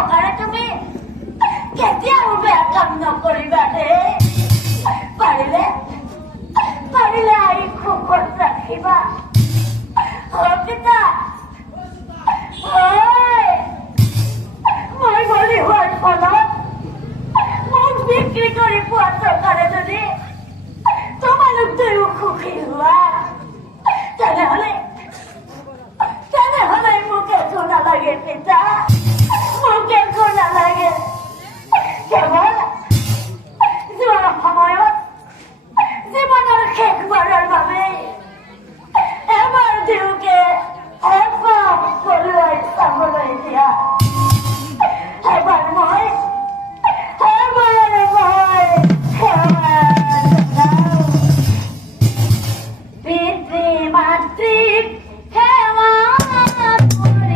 টকাৰে তুমি কেতিয়াও বেয়া কাম নকৰিবা দেই পাৰিলে আই খুকত ৰাখিবা অৰ্পিতা মই বলি হোৱাৰ ফলত মোক বিক্ৰী কৰি পোৱা টকাৰে যদি তোমালোক দুয়ো সুখী হোৱা তেনেহ'লে মোক একো নালাগে পিতা মোক একো নালাগে কেৱল যোৱা সময়ত জীৱনৰ শেষবাৰৰ বাবে এবাৰ দুয়োকে এপাক পলুৱাই চাবলৈ দিয়া এবাৰ মই পিতৃ মাতৃক সেৱা কৰি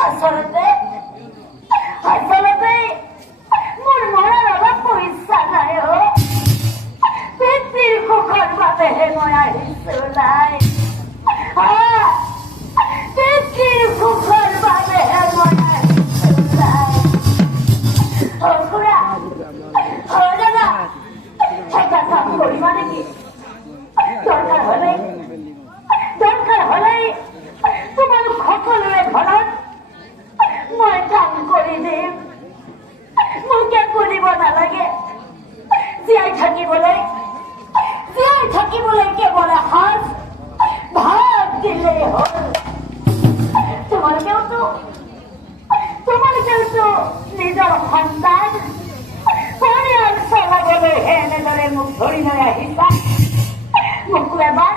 আচলতে মোৰ মৰাৰ অলপ ইচ্ছা নাই পিতৃৰ সুখৰ বাবেহে মই আহিছো নাই পিতৃৰ সুখৰ বাবেহে মই আহিছো নাই খুৰা দাদা এটা কাম কৰিবা নেকি দৰকাৰ হলেই তোমালোক সকলোৰে ঘৰত মই কাম কৰি দিম মোক একো দিব নালাগে জীয়াই থাকিবলৈ কেৱল এসাঁজ ভাত দিলেই হ'ল তোমালোকেওতো নিজৰ সন্তান পৰিয়াল চলাবলৈ এনেদৰে মোক ধৰি লৈ আহিছা মোকো এবাৰ